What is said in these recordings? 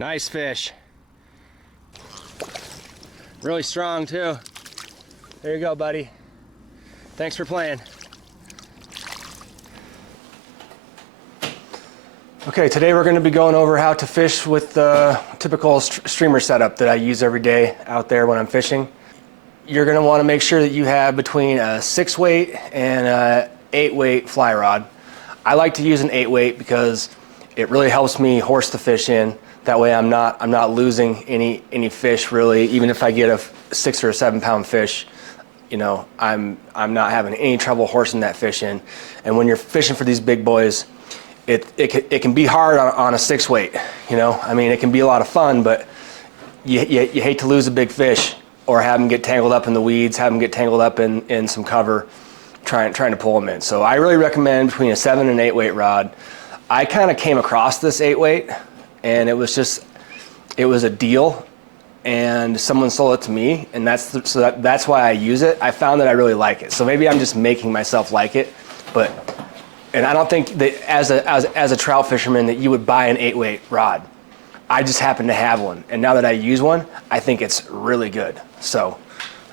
Nice fish. Really strong too. There you go, buddy. Thanks for playing. Okay, today we're going to be going over how to fish with the typical streamer setup that I use every day out there when I'm fishing. You're going to want to make sure that you have between a 6-weight and a 8-weight fly rod. I like to use an 8-weight because it really helps me horse the fish in. That way I'm not losing any fish really. Even if I get a 6 or a 7 pound fish, you know, I'm not having any trouble horsing that fish in. And when you're fishing for these big boys, it can be hard on a 6-weight, you know. I mean, it can be a lot of fun, but you hate to lose a big fish or have them get tangled up in the weeds, have them get tangled up in some cover, trying to pull them in. So I really recommend between a 7 and 8-weight rod. I kind of came across this 8-weight, and it was a deal, and someone sold it to me, and that's why I use it. I found that I really like it. So maybe I'm just making myself like it, and I don't think that as a trout fisherman that you would buy an 8-weight rod. I just happen to have one, and now that I use one, I think it's really good. So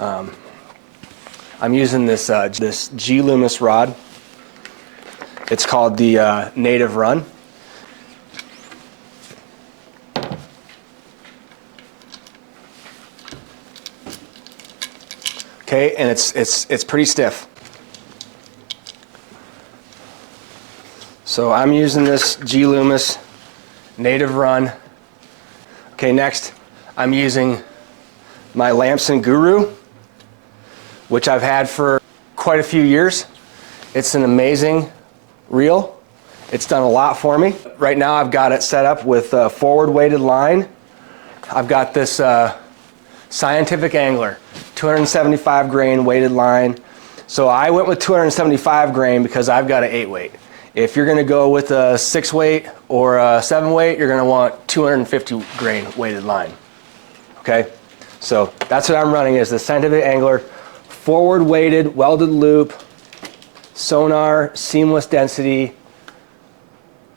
I'm using this Loomis rod. It's called the Native Run. Okay, and it's pretty stiff. So I'm using this Loomis Native Run. Okay, next I'm using my Lampson Guru, which I've had for quite a few years. It's an amazing reel. It's done a lot for me. Right now I've got it set up with a forward weighted line. I've got this Scientific Angler, 275 grain weighted line. So I went with 275 grain because I've got an 8-weight. If you're going to go with a 6-weight or a 7-weight, you're going to want 250 grain weighted line. Okay, so that's what I'm running, is the Scientific Angler, forward weighted, welded loop, sonar, seamless density.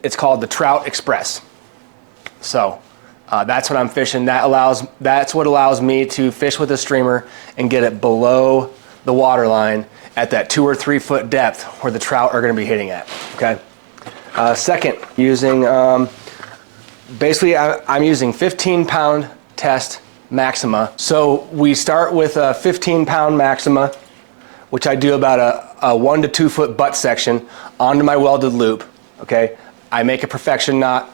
It's called the Trout Express. So that's what I'm fishing. That's what allows me to fish with a streamer and get it below the water line at that 2 or 3 foot depth where the trout are going to be hitting at. Okay. Second, using basically I'm using 15-pound test Maxima. So we start with a 15-pound Maxima, which I do about a 1 to 2 foot butt section onto my welded loop. Okay. I make a perfection knot.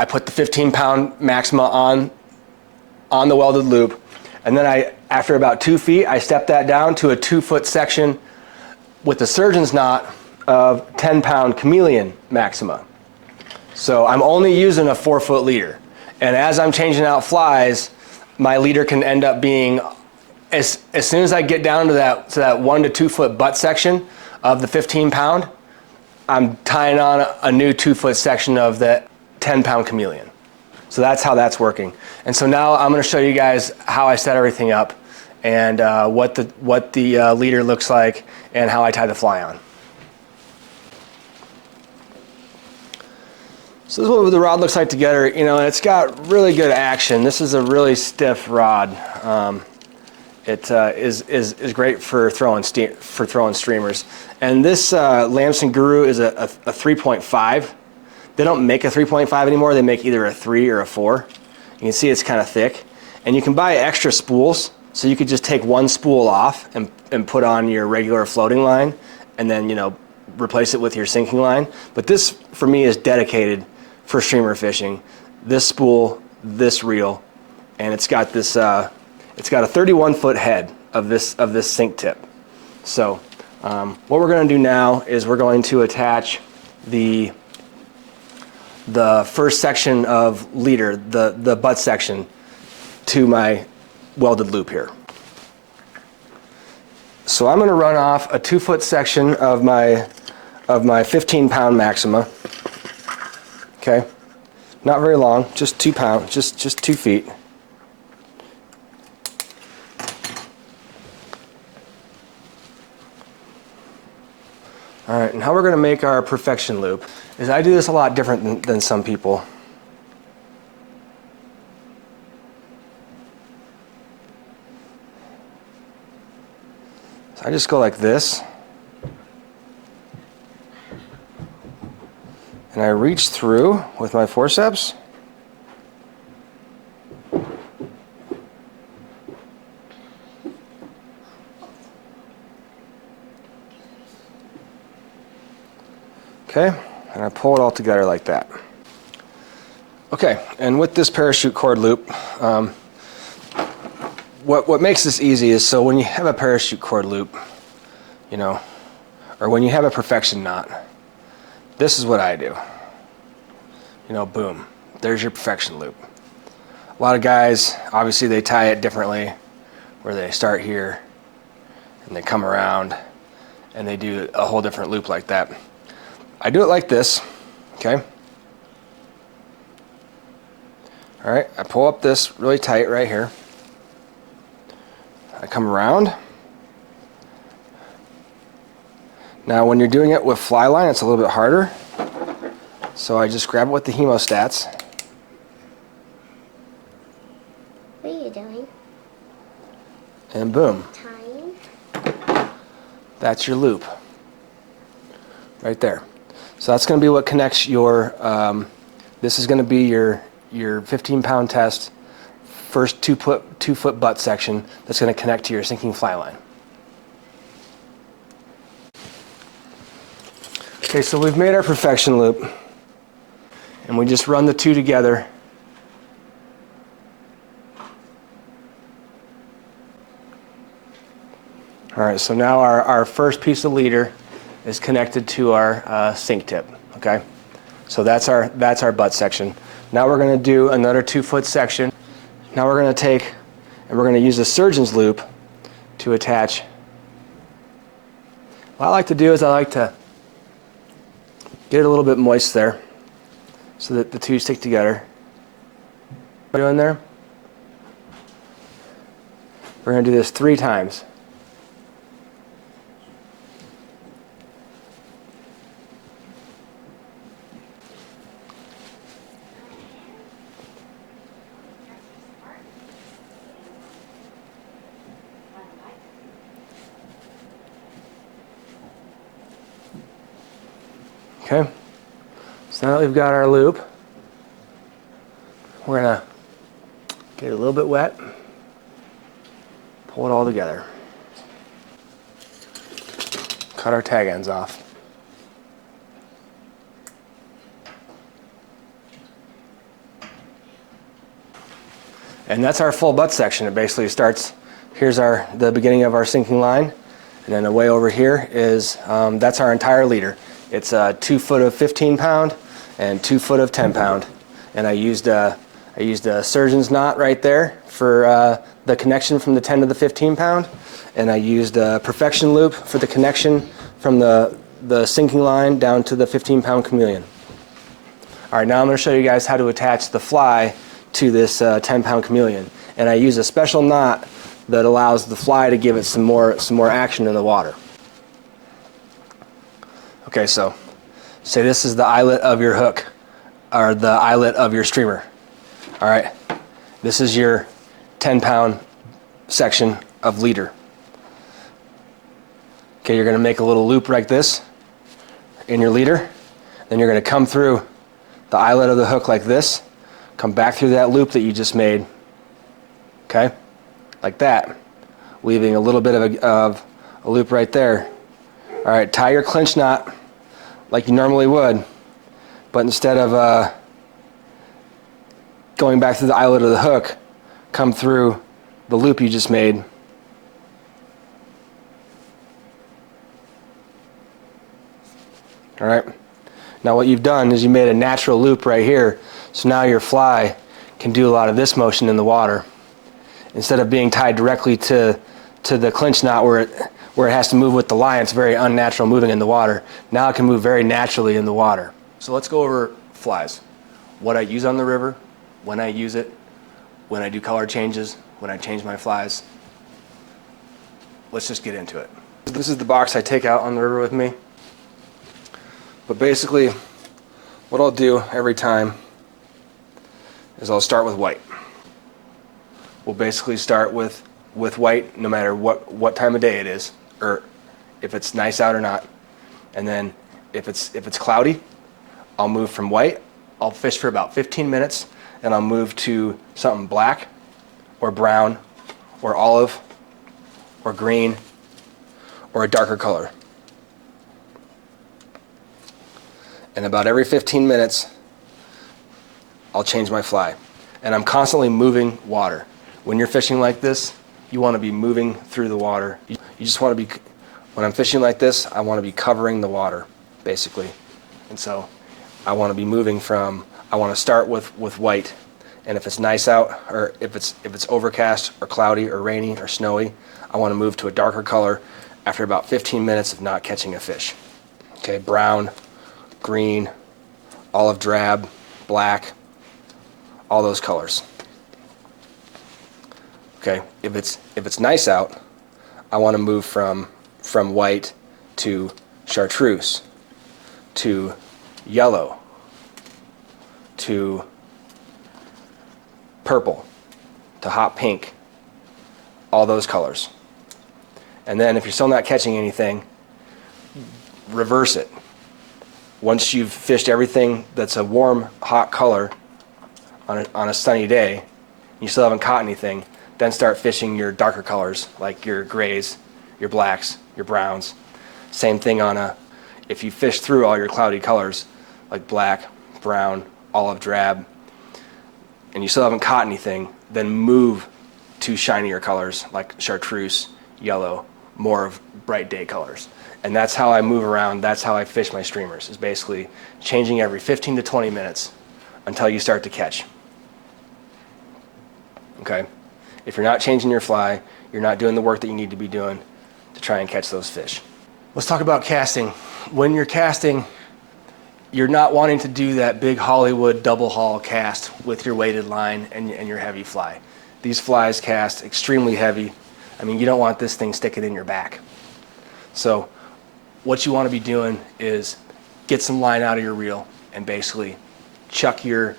I put the 15-pound Maxima on the welded loop, and then after about 2 feet, I step that down to a 2-foot section with the surgeon's knot of 10-pound chameleon Maxima. So I'm only using a 4-foot leader, and as I'm changing out flies, my leader can end up being, as soon as I get down to that 1 to 2 foot butt section of the 15-pound, I'm tying on a new 2-foot section of the 10-pound chameleon. So that's how that's working. And so now I'm going to show you guys how I set everything up and what the leader looks like and how I tie the fly on. So this is what the rod looks like together. You know, it's got really good action. This is a really stiff rod. It is great for throwing streamers. And this Lampson Guru is a 3.5. They don't make a 3.5 anymore. They make either a 3 or a 4. You can see it's kind of thick. And you can buy extra spools, so you could just take one spool off and put on your regular floating line, and then, you know, replace it with your sinking line. But this, for me, is dedicated for streamer fishing. This spool, this reel, and it's got this. It's got a 31-foot head of this Sinktip. So what we're going to do now is we're going to attach the first section of leader, the butt section, to my welded loop here. So I'm going to run off a 2-foot section of my 15-pound Maxima. Okay, not very long, just 2 pounds, just 2 feet. All right, and how we're going to make our perfection loop is I do this a lot different than some people. So I just go like this, and I reach through with my forceps. Okay, and I pull it all together like that. Okay, and with this parachute cord loop, what makes this easy is, so when you have a parachute cord loop, you know, or when you have a perfection knot, this is what I do. You know, boom, there's your perfection loop. A lot of guys, obviously they tie it differently, where they start here and they come around and they do a whole different loop like that. I do it like this, okay? All right, I pull up this really tight right here. I come around. Now when you're doing it with fly line, it's a little bit harder. So I just grab it with the hemostats. What are you doing? And boom. Tying. That's your loop. Right there. So that's going to be what connects your, this is going to be your 15-pound test, first two foot butt section that's going to connect to your sinking fly line. Okay, so we've made our perfection loop, and we just run the two together. All right, so now our first piece of leader is connected to our sink tip, okay? So that's our butt section. Now we're going to do another 2 foot section. Now we're going to take, and we're going to use a surgeon's loop to attach. What I like to do is I like to get it a little bit moist there so that the two stick together. What are you doing there? We're going to do this 3 times. Okay, so now that we've got our loop, we're gonna get it a little bit wet, pull it all together, cut our tag ends off. And that's our full butt section. It basically starts, here's the beginning of our sinking line, and then away over here is, that's our entire leader. It's 2 foot of 15-pound and 2 foot of 10-pound. And I used a surgeon's knot right there for the connection from the 10 to the 15-pound. And I used a perfection loop for the connection from the sinking line down to the 15-pound chameleon. All right, now I'm going to show you guys how to attach the fly to this 10-pound chameleon. And I use a special knot that allows the fly to give it some more action in the water. Okay, so say this is the eyelet of your hook, or the eyelet of your streamer. All right, this is your 10-pound section of leader. Okay, you're gonna make a little loop like this in your leader. Then you're gonna come through the eyelet of the hook like this, come back through that loop that you just made, okay, like that, leaving a little bit of a loop right there. All right, tie your clinch knot like you normally would, but instead of going back through the eyelet of the hook, come through the loop you just made. All right, now what you've done is you made a natural loop right here, so now your fly can do a lot of this motion in the water. Instead of being tied directly to the clinch knot where it has to move with the line, it's very unnatural moving in the water. Now it can move very naturally in the water. So let's go over flies. What I use on the river, when I use it, when I do color changes, when I change my flies. Let's just get into it. This is the box I take out on the river with me. But basically, what I'll do every time is I'll start with white. We'll basically start with white no matter what time of day it is. or if it's nice out or not. And then if it's cloudy, I'll move from white. I'll fish for about 15 minutes, and I'll move to something black or brown or olive or green or a darker color. And about every 15 minutes, I'll change my fly. And I'm constantly moving water. When you're fishing like this, you want to be moving through the water. You just want to be, when I'm fishing like this, I want to be covering the water, basically. And so I want to be moving from, I want to start with white. And if it's nice out, or if it's overcast or cloudy or rainy or snowy, I want to move to a darker color after about 15 minutes of not catching a fish. Okay, brown, green, olive drab, black, all those colors. Okay, if it's nice out, I want to move from white to chartreuse, to yellow, to purple, to hot pink, all those colors. And then if you're still not catching anything, reverse it. Once you've fished everything that's a warm, hot color on a sunny day, and you still haven't caught anything, then start fishing your darker colors, like your grays, your blacks, your browns. Same thing if you fish through all your cloudy colors, like black, brown, olive drab, and you still haven't caught anything, then move to shinier colors, like chartreuse, yellow, more of bright day colors. And that's how I move around, that's how I fish my streamers, is basically changing every 15 to 20 minutes until you start to catch. Okay? If you're not changing your fly, you're not doing the work that you need to be doing to try and catch those fish. Let's talk about casting. When you're casting, you're not wanting to do that big Hollywood double haul cast with your weighted line and your heavy fly. These flies cast extremely heavy. I mean, you don't want this thing sticking in your back. So what you want to be doing is get some line out of your reel and basically chuck your,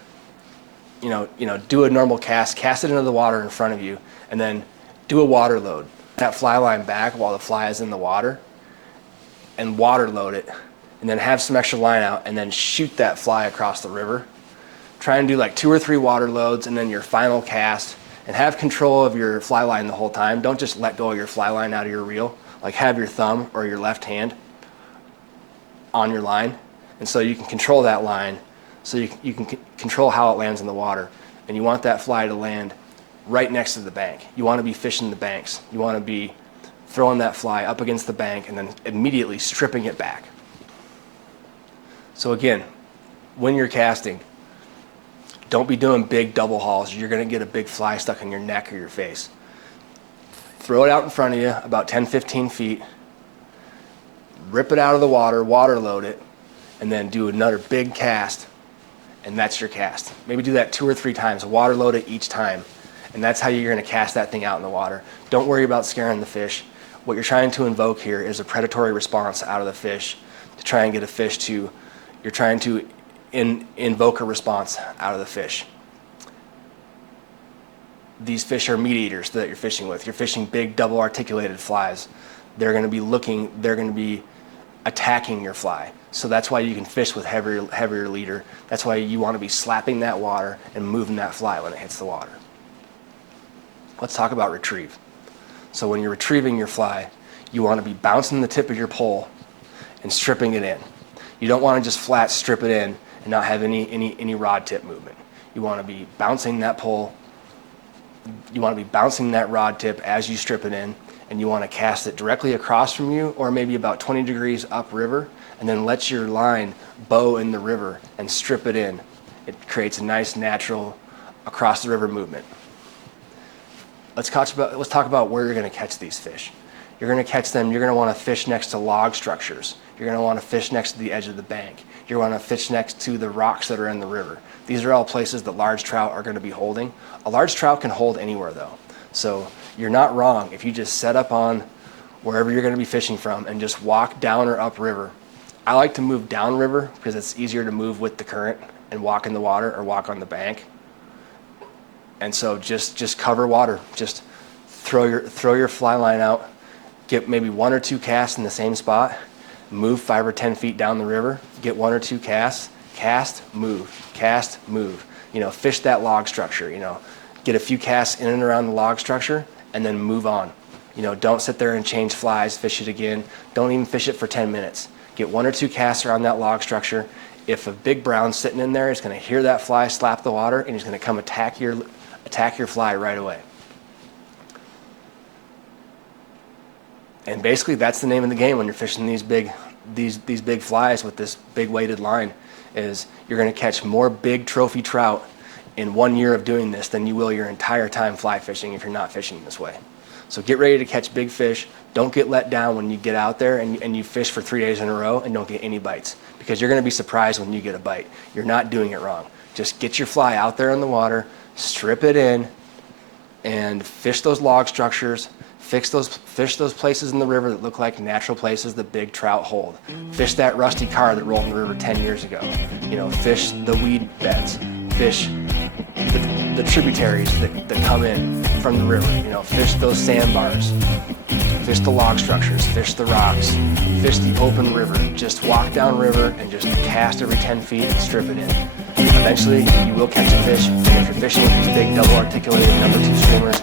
do a normal cast it into the water in front of you, and then do a water load. That fly line back while the fly is in the water, and water load it, and then have some extra line out, and then shoot that fly across the river. Try and do like 2 or 3 water loads, and then your final cast, and have control of your fly line the whole time. Don't just let go of your fly line out of your reel. Like, have your thumb or your left hand on your line, and so you can control that line, so you can control how it lands in the water. And you want that fly to land right next to the bank. You want to be fishing the banks. You want to be throwing that fly up against the bank and then immediately stripping it back. So again, when you're casting, don't be doing big double hauls. You're going to get a big fly stuck in your neck or your face. Throw it out in front of you about 10-15 feet, rip it out of the water, water load it, and then do another big cast, and that's your cast. Maybe do that 2 or 3 times, water load it each time, and that's how you're going to cast that thing out in the water. Don't worry about scaring the fish. What you're trying to invoke here is a predatory response out of the fish to try and get a fish to, you're trying to invoke a response out of the fish. These fish are meat eaters that you're fishing with. You're fishing big double articulated flies. They're going to be attacking your fly. So that's why you can fish with heavier leader. That's why you want to be slapping that water and moving that fly when it hits the water. Let's talk about retrieve. So when you're retrieving your fly, you want to be bouncing the tip of your pole and stripping it in. You don't want to just flat strip it in and not have any rod tip movement. You want to be bouncing that pole. You want to be bouncing that rod tip as you strip it in, and you want to cast it directly across from you or maybe about 20 degrees upriver, and then let your line bow in the river and strip it in. It creates a nice natural across the river movement. Let's talk about where you're going to catch these fish. You're going to catch them, you're going to want to fish next to log structures. You're going to want to fish next to the edge of the bank. You're going to fish next to the rocks that are in the river. These are all places that large trout are going to be holding. A large trout can hold anywhere though. So you're not wrong if you just set up on wherever you're going to be fishing from and just walk down or up river. I like to move down river because it's easier to move with the current and walk in the water or walk on the bank. And so just cover water. Just throw your fly line out get maybe 1 or 2 casts in the same spot, move 5 or 10 feet down the river, get 1 or 2 casts, cast, move, you know, fish that log structure, you know, get a few casts in and around the log structure and then move on. You know, don't sit there and change flies, fish it again. Don't even fish it for 10 minutes. Get 1 or 2 casts around that log structure. If a big brown's sitting in there, it's going to hear that fly slap the water and he's going to come attack your fly right away. And basically that's the name of the game when you're fishing these big flies with this big weighted line, is you're going to catch more big trophy trout in 1 year of doing this than you will your entire time fly fishing if you're not fishing this way. So get ready to catch big fish. Don't get let down when you get out there and you fish for 3 days in a row and don't get any bites, because you're going to be surprised when you get a bite. You're not doing it wrong. Just get your fly out there in the water, strip it in, and fish those log structures. Fish those places in the river that look like natural places that big trout hold. Fish that rusty car that rolled in the river 10 years ago. You know, fish the weed beds. Fish the tributaries that come in from the river. You know, fish those sandbars. Fish the log structures. Fish the rocks. Fish the open river. Just walk down river and just cast every 10 feet and strip it in. Eventually, you will catch a fish. And if you're fishing with these big double articulated number 2 streamers,